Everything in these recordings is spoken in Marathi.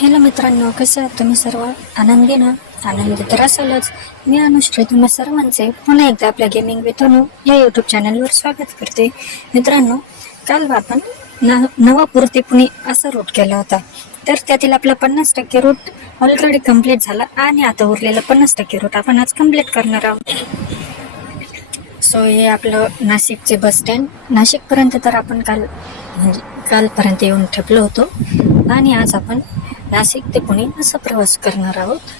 हॅलो मित्रांनो, कसे आहात तुम्ही सर्व? आनंदी ना? आनंदी तर असेलच. मी अनुश्री तुम्हा सर्वांचे पुन्हा एकदा आपल्या गेमिंग विथ अनु या यूट्यूब चॅनलवर स्वागत करते. मित्रांनो, काल आपण नवापूर ते पुणे असा रूट केला होता. तर त्यातील आपला 50% रूट ऑलरेडी कंप्लीट झाला आणि आता उरलेला 50% रूट आपण आज कंप्लीट करणार आहोत. सो हे आपलं नाशिकचे बस स्टँड. नाशिकपर्यंत तर आपण कालपर्यंत येऊन ठेपलो होतो आणि आज आपण नाशिक ते पुणे असा प्रवास करणार आहोत.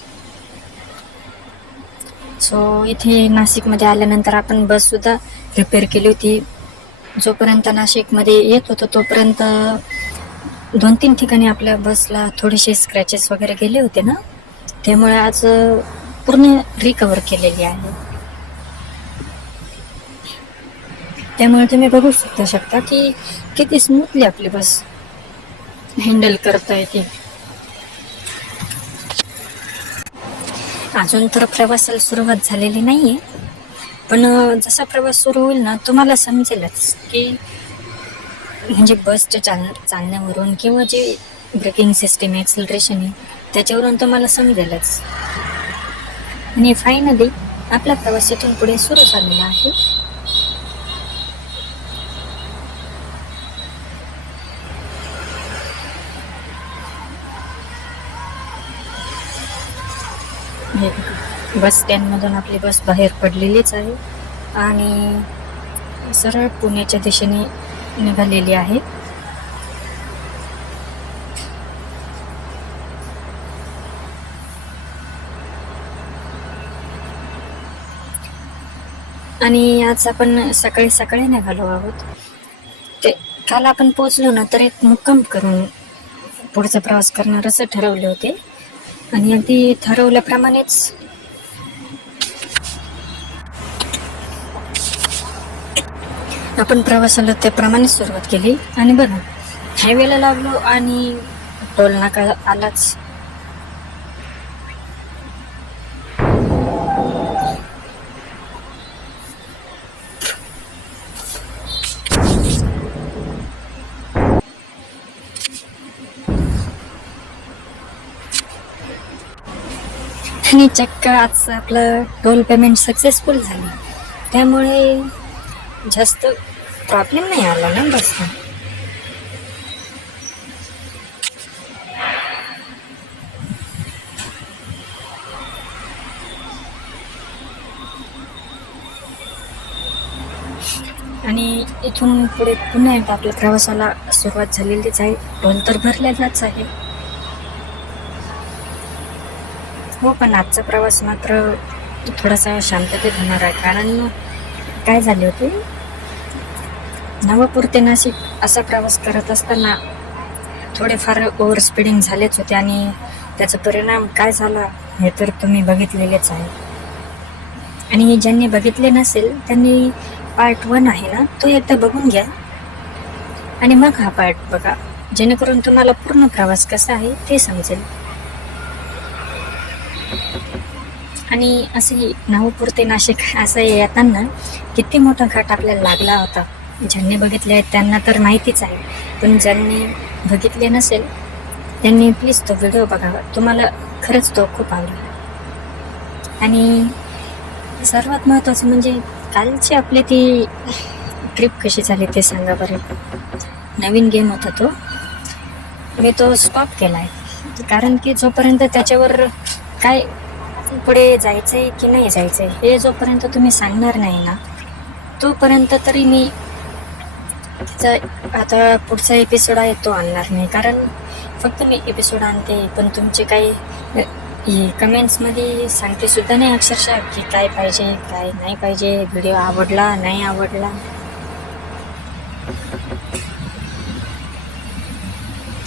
सो इथे नाशिकमध्ये आल्यानंतर आपण बससुद्धा रिपेअर केली होती. जोपर्यंत नाशिकमध्ये येत होतो तोपर्यंत 2-3 ठिकाणी आपल्या बसला थोडेसे स्क्रॅचेस वगैरे गेले होते ना, त्यामुळे आज पूर्ण रिकवर केलेली आहे. त्यामुळे तुम्ही बघू शकता की किती स्मूथली आपली बस हँडल करता येते. अजून तर प्रवासाला सुरुवात झालेली नाहीये, पण जसा प्रवास सुरू होईल ना तुम्हाला समजेलच की म्हणजे बसच्या चालण्यावरून किंवा जे ब्रेकिंग सिस्टीम आहे, एक्सिलरेशन आहे, त्याच्यावरून तुम्हाला समजेलच. आणि फायनली आपला प्रवास इथून पुढे सुरू झालेला आहे. बस स्टँडमधून आपली बस बाहेर पडलेलीच आहे आणि सरळ पुण्याच्या दिशेने निघालेली आहे. आणि आज आपण सकाळी सकाळी निघालो आहोत. ते काल आपण पोचलो ना तर एक मुक्काम करून पुढचा प्रवास करणार असं ठरवले होते आणि अगदी ठरवल्याप्रमाणेच आपण प्रवासाला त्याप्रमाणेच सुरुवात केली. आणि बघा, हायवेला लागलो आणि टोल नाका आलाच. आणि चक्क आज आपलं टोल पेमेंट सक्सेसफुल झालं, त्यामुळे जास्त प्रॉब्लेम नाही आला ना बसला. आणि इथून पुढे पुन्हा एकदा आपल्या प्रवासाला सुरुवात झालेलीच आहे. टोल तर भरलेलाच आहे. हो, पण आजचा प्रवास मात्र थोडासा शांततेत होणार आहे, कारण काय झाले होते, नवापूर ते नाशिक असा प्रवास करत असताना थोडेफार ओव्हर स्पीडिंग झालेच होते आणि त्याचा परिणाम काय झाला हे तर तुम्ही बघितलेलेच आहे. आणि ज्यांनी बघितले नसेल त्यांनी पार्ट 1 आहे ना तो एकदा बघून घ्या आणि मग हा पार्ट बघा, जेणेकरून तुम्हाला पूर्ण प्रवास कसा आहे ते समजेल. आणि असे नवापूर ते नाशिक असं येताना किती मोठा घाट आपल्याला लागला होता. ज्यांनी बघितले आहेत त्यांना तर माहितीच आहे, पण ज्यांनी बघितले नसेल त्यांनी प्लीज तो व्हिडिओ बघावा, तुम्हाला खरंच तो खूप आवडेल. आणि सर्वात महत्त्वाचं म्हणजे कालची आपली ती ट्रिप कशी झाली ते सांगा बरं. नवीन गेम होता तो, मी तो स्टॉप केला आहे, कारण की जोपर्यंत त्याच्यावर काय पुढे जायचं आहे की नाही जायचं आहे हे जोपर्यंत तुम्ही सांगणार नाही ना तोपर्यंत तरी मी आता पुढचा एपिसोड आहे तो आणणार नाही. कारण फक्त मी एपिसोड आणते, पण तुमचे काही कमेंट्समध्ये सांगते सुद्धा नाही अक्षरशः की काय पाहिजे काय नाही पाहिजे, व्हिडिओ आवडला नाही आवडला.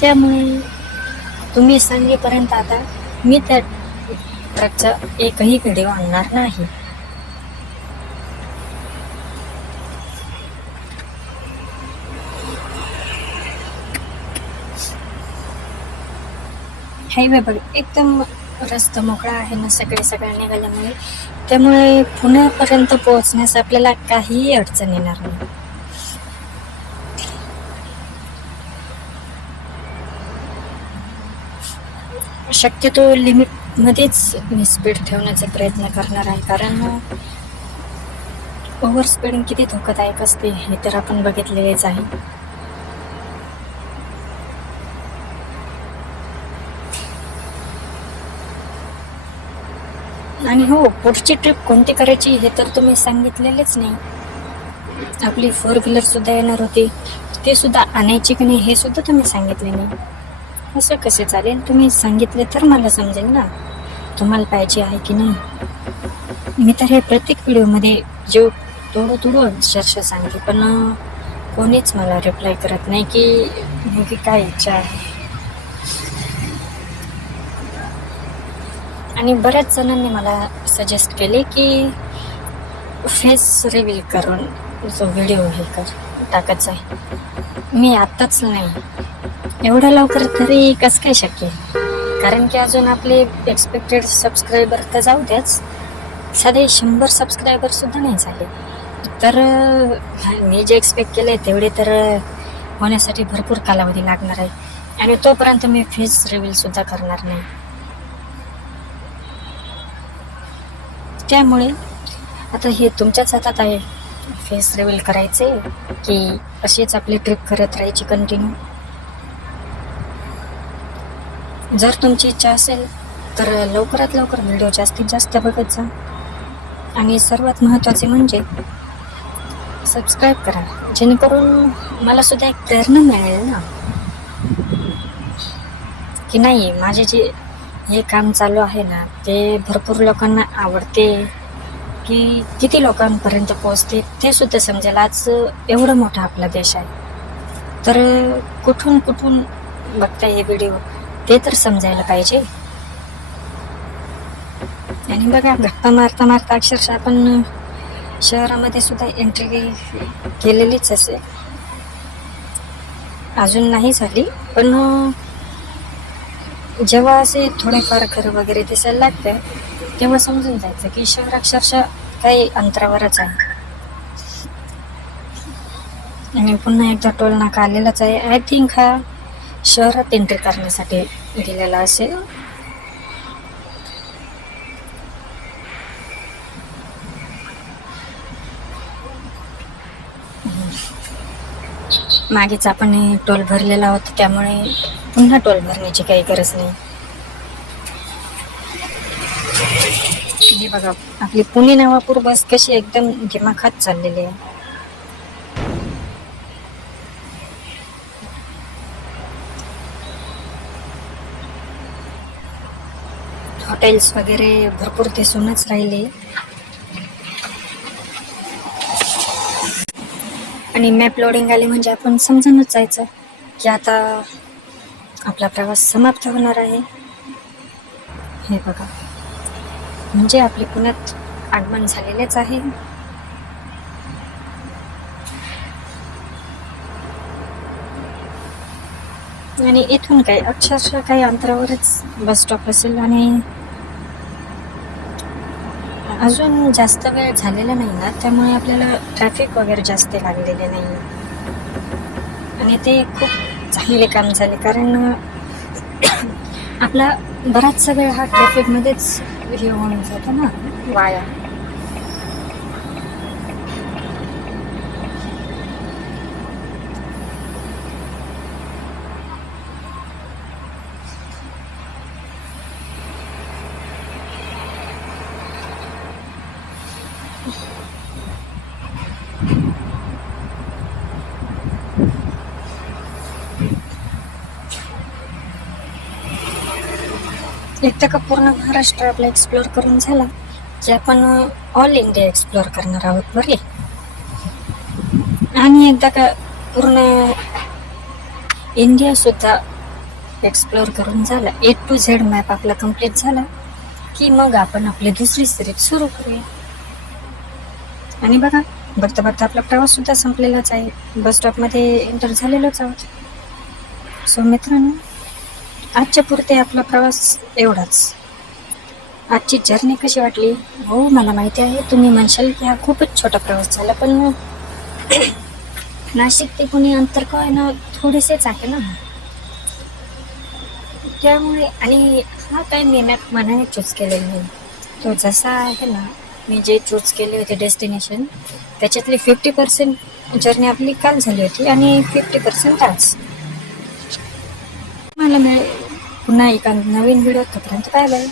त्यामुळे तुम्ही सांगेपर्यंत आता मी त्या ट्रकचा एकही व्हिडिओ आणणार नाही. हायवे बघ, एकदम रस्ता मोकळा आहे ना सकाळी निघाल्यामुळे, त्यामुळे पुण्यापर्यंत पोहोचण्यास आपल्याला काहीही अडचण येणार नाही. शक्यतो लिमिटमध्येच मी स्पीड ठेवण्याचा प्रयत्न करणार आहे, कारण ओव्हर स्पीडिंग किती धोकादायक असते हे तर आपण बघितलेलेच आहे. आणि हो, पुढची ट्रिप कोणती करायची हे तर तुम्ही सांगितलेलेच नाही. आपली 4 व्हीलर सुद्धा येणार होती, ते सुद्धा आणायची की नाही हे सुद्धा तुम्ही सांगितले नाही. असं कसे चालेल? तुम्ही सांगितले तर मला समजेल ना तुम्हाला पाहिजे आहे की नाही. मी तर हे प्रत्येक व्हिडिओमध्ये जीव तोडू अक्षरशः सांगते, पण कोणीच मला रिप्लाय करत नाही की नेमकी काय इच्छा आहे. आणि बऱ्याच जणांनी मला सजेस्ट केले की फेस रिव्हील करून जो व्हिडिओ हे टाकत आहे. मी आत्ताच नाही, एवढ्या लवकर तरी कसं काय शक्य आहे? कारण की अजून आपले एक्सपेक्टेड सबस्क्रायबर तर जाऊ द्याच, साधे 100 सबस्क्रायबर सुद्धा नाही झाले. तर मी जे एक्सपेक्ट केले तेवढे तर होण्यासाठी भरपूर कालावधी लागणार आहे, आणि तोपर्यंत मी फेस रिव्हील सुद्धा करणार नाही. त्यामुळे आता हे तुमच्याच हातात आहे, फेस रिव्हील करायचे की अशीच आपली ट्रिप करत राहायची कंटिन्यू. जर तुमची इच्छा असेल तर लवकरात लवकर व्हिडिओ जास्तीत जास्त बघत जा, आणि सर्वात महत्त्वाचे म्हणजे सबस्क्राईब करा, जेणेकरून मला सुद्धा एक प्रेरणा मिळेल ना की नाही, माझे जे हे काम चालू आहे ना ते भरपूर लोकांना आवडते की किती लोकांपर्यंत पोहोचते ते सुद्धा समजेल. आज एवढा मोठा आपला देश आहे, तर कुठून कुठून बघताय हे व्हिडिओ ते तर समजायला पाहिजे. आणि बघा, गप्पा मारता मारता अक्षरशः आपण शहरामध्ये सुद्धा एंट्री केलेलीच असेल. अजून नाही झाली, पण जेव्हा असे थोडेफार घरं वगैरे दिसायला लागते तेव्हा समजून जायचं की शहर अक्षरशः काही अंतरावरच आहे. आणि पुन्हा एकदा टोल नाका आलेलाच आहे. आय थिंक हा शहरात एंट्री करण्यासाठी दिलेला असेल. मागेच आपण टोल भरलेला होता, त्यामुळे पुन्हा टोल भरण्याची काही गरज नाही. हे बघा, आपली पुणे नवापूर बस कशी एकदम दिमाखात चाललेली आहे. हॉटेल्स वगैरे भरपूर दिसूनच राहिले, आणि मॅप लोडिंग आले म्हणजे आपण समजूनच जायचं की आता आपला प्रवास समाप्त होणार आहे. हे बघा, म्हणजे आपले पुण्यात आगमन झालेलेच आहे. आणि इथून काय अक्षरशः काही अंतरावरच बस स्टॉप असेल, आणि अजून जास्त वेळ झालेला नाही ना, त्यामुळे आपल्याला ट्रॅफिक वगैरे जास्त लागलेले नाही. आणि ते खूप चांगले काम झाले, कारण आपला बराचसा वेळ हा ट्रॅफिकमध्येच हे होऊन जातो ना वाया. एकदा का पूर्ण महाराष्ट्र आपला एक्सप्लोअर करून झाला की आपण ऑल इंडिया एक्सप्लोअर करणार आहोत बरे. आणि एकदा का पूर्ण इंडिया सुद्धा एक्सप्लोअर करून झाला, A to Z मॅप आपला कंप्लीट झाला की मग आपण आपली दुसरी सिरीज सुरू करूया. आणि बघा, बघता बघता आपला प्रवास सुद्धा संपलेलाच आहे, बस स्टॉपमध्ये एंटर झालेलोच आहोत. सो मित्रांनो, आजच्या पुरते आपला प्रवास एवढाच. आजची जर्नी कशी वाटली? हो, मला माहिती आहे तुम्ही म्हणशाल की हा खूपच छोटा प्रवास झाला, पण नाशिक ते पुणे अंतर काय ना थोडेसेच आहे ना. त्यामुळे आणि हा काय मी मनाने चूज केलेला नाही. तो जसा आहे ना, मी जे चूज केले होते डेस्टिनेशन त्याच्यातली 50% जर्नी आपली काल झाली होती आणि 50% आज. मला मिळेल पुन्हा एका नवीन व्हिडिओ तोपर्यंत बाय बाय.